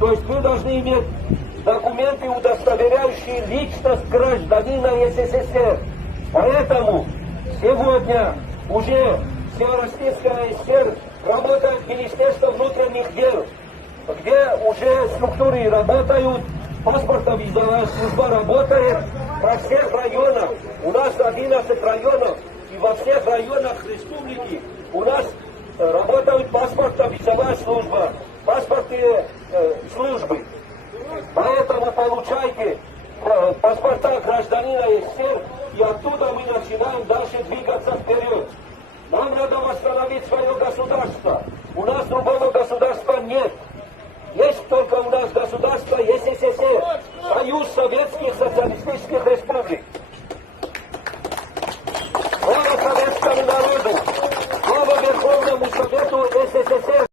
То есть вы должны иметь документы, удостоверяющие личность гражданина СССР. Поэтому сегодня уже Северо-Российская ССР работает Министерство внутренних дел, где уже структуры работают, паспортно-визовая служба работает во всех районах. У нас 11 районов, и во всех районах республики у нас работают паспортно-визовая служба, паспортные службы. Поэтому получайте паспорта гражданина СССР, и оттуда мы начинаем дальше двигаться вперед. Нам надо восстановить свое государство. У нас другого государства нет. Есть только у нас государство СССР, Союз Советских Социалистических Республик. Слава советскому народу! Слава Верховному Совету СССР!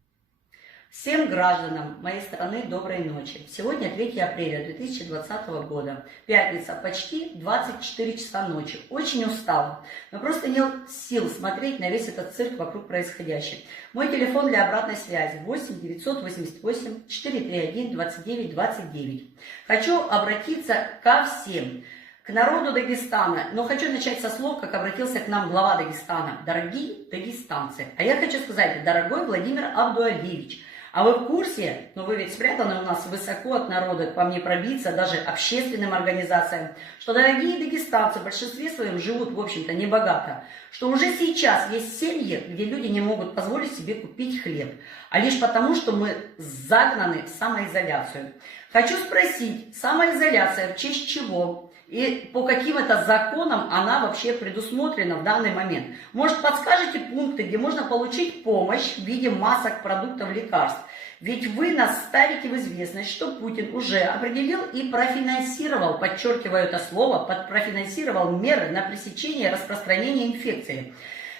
Всем гражданам моей страны доброй ночи. Сегодня 3 апреля 2020 года, пятница, почти 24 часа ночи. Очень устала, но просто нет сил смотреть на весь этот цирк вокруг происходящего. Мой телефон для обратной связи 8 988 431 29 29. Хочу обратиться ко всем. К народу Дагестана, но хочу начать со слов, как обратился к нам глава Дагестана. Дорогие дагестанцы, а я хочу сказать, дорогой Владимир Абдуалиевич, а вы в курсе, но вы ведь спрятаны у нас высоко от народа, по мне пробиться, даже общественным организациям, что дорогие дагестанцы в большинстве своем живут, в общем-то, небогато, что уже сейчас есть семьи, где люди не могут позволить себе купить хлеб, а лишь потому, что мы загнаны в самоизоляцию. Хочу спросить, самоизоляция в честь чего? И по каким это законам она вообще предусмотрена в данный момент? Может, подскажете пункты, где можно получить помощь в виде масок, продуктов, лекарств? Ведь вы нас ставите в известность, что Путин уже определил и профинансировал, подчеркиваю это слово, профинансировал меры на пресечение распространения инфекции.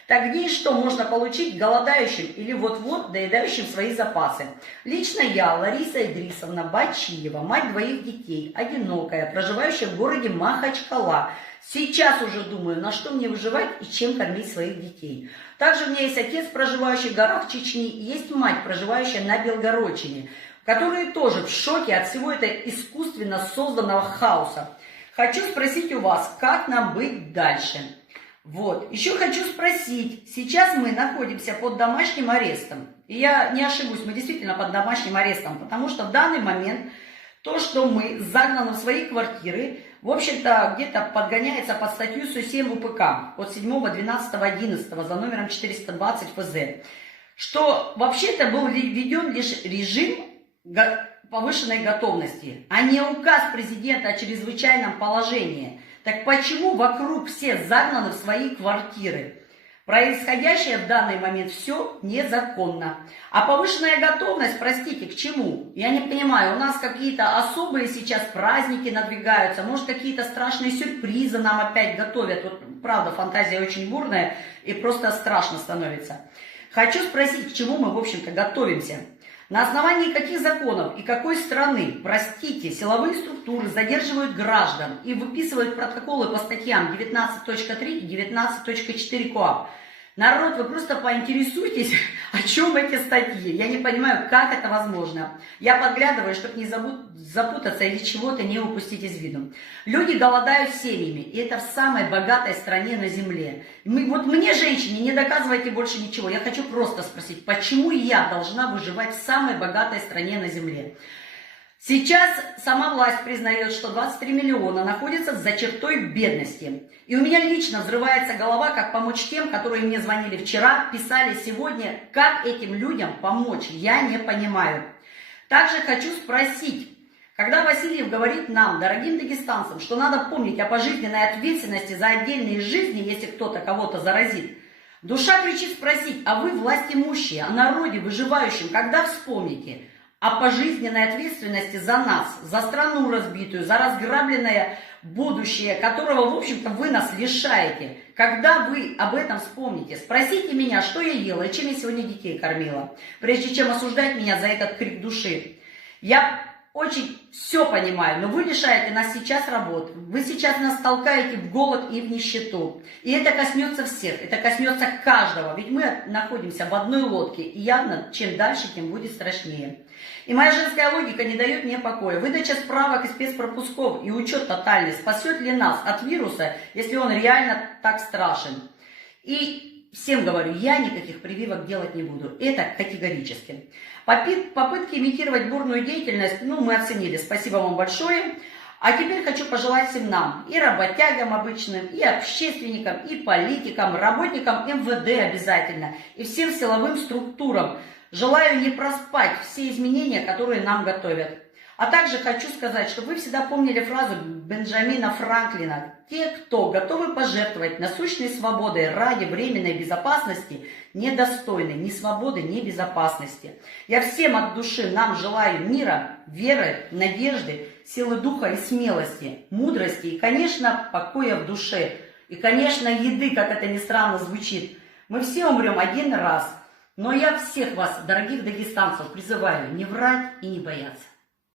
Так где и что можно получить голодающим или вот-вот доедающим свои запасы? Лично я, Лариса Идрисовна Бачиева, мать двоих детей, одинокая, проживающая в городе Махачкала, сейчас уже думаю, на что мне выживать и чем кормить своих детей. Также у меня есть отец, проживающий в горах Чечни, и есть мать, проживающая на Белгородчине, которые тоже в шоке от всего этого искусственно созданного хаоса. Хочу спросить у вас, как нам быть дальше? Вот. Еще хочу спросить, сейчас мы находимся под домашним арестом. И я не ошибусь, мы действительно под домашним арестом, потому что в данный момент то, что мы загнаны в свои квартиры, в общем-то, где-то подгоняется под статью 107 УПК от 7.12.11 за номером 420 ФЗ, что вообще-то был введен лишь режим повышенной готовности, а не указ президента о чрезвычайном положении. Так почему вокруг все загнаны в свои квартиры? Происходящее в данный момент все незаконно. А повышенная готовность, простите, к чему? Я не понимаю, у нас какие-то особые сейчас праздники надвигаются, может, какие-то страшные сюрпризы нам опять готовят. Вот, правда, фантазия очень бурная и просто страшно становится. Хочу спросить, к чему мы, в общем-то, готовимся? На основании каких законов и какой страны, простите, силовые структуры задерживают граждан и выписывают протоколы по статьям 19.3 и 19.4 КоАП? Народ, вы просто поинтересуйтесь, о чем эти статьи. Я не понимаю, как это возможно. Я подглядываю, чтобы не запутаться или чего-то не упустить из виду. Люди голодают семьями, и это в самой богатой стране на земле. Вот мне, женщине, не доказывайте больше ничего. Я хочу просто спросить, почему я должна выживать в самой богатой стране на земле? Сейчас сама власть признает, что 23 миллиона находятся за чертой бедности. И у меня лично взрывается голова, как помочь тем, которые мне звонили вчера, писали сегодня, как этим людям помочь. Я не понимаю. Также хочу спросить, когда Васильев говорит нам, дорогим дагестанцам, что надо помнить о пожизненной ответственности за отдельные жизни, если кто-то кого-то заразит, душа кричит спросить, а вы, власть имущие, о народе выживающем, когда вспомните о пожизненной ответственности за нас, за страну разбитую, за разграбленное будущее, которого, в общем-то, вы нас лишаете. Когда вы об этом вспомните, спросите меня, что я ела и чем я сегодня детей кормила, прежде чем осуждать меня за этот крик души. Я очень все понимаю, но вы лишаете нас сейчас работы, вы сейчас нас толкаете в голод и в нищету. И это коснется всех, это коснется каждого, ведь мы находимся в одной лодке, и явно, чем дальше, тем будет страшнее. И моя женская логика не дает мне покоя. Выдача справок и спецпропусков и учет тотальный спасет ли нас от вируса, если он реально так страшен? И всем говорю, я никаких прививок делать не буду. Это категорически. Попытки имитировать бурную деятельность, мы оценили. Спасибо вам большое. А теперь хочу пожелать всем нам, и работягам обычным, и общественникам, и политикам, работникам МВД обязательно, и всем силовым структурам. Желаю не проспать все изменения, которые нам готовят. А также хочу сказать, чтобы вы всегда помнили фразу Бенджамина Франклина: «Те, кто готовы пожертвовать насущной свободой ради временной безопасности, недостойны ни свободы, ни безопасности». Я всем от души нам желаю мира, веры, надежды, силы духа и смелости, мудрости и, конечно, покоя в душе. И, конечно, еды, как это ни странно звучит. Мы все умрем один раз. Но я всех вас, дорогих дагестанцев, призываю не врать и не бояться.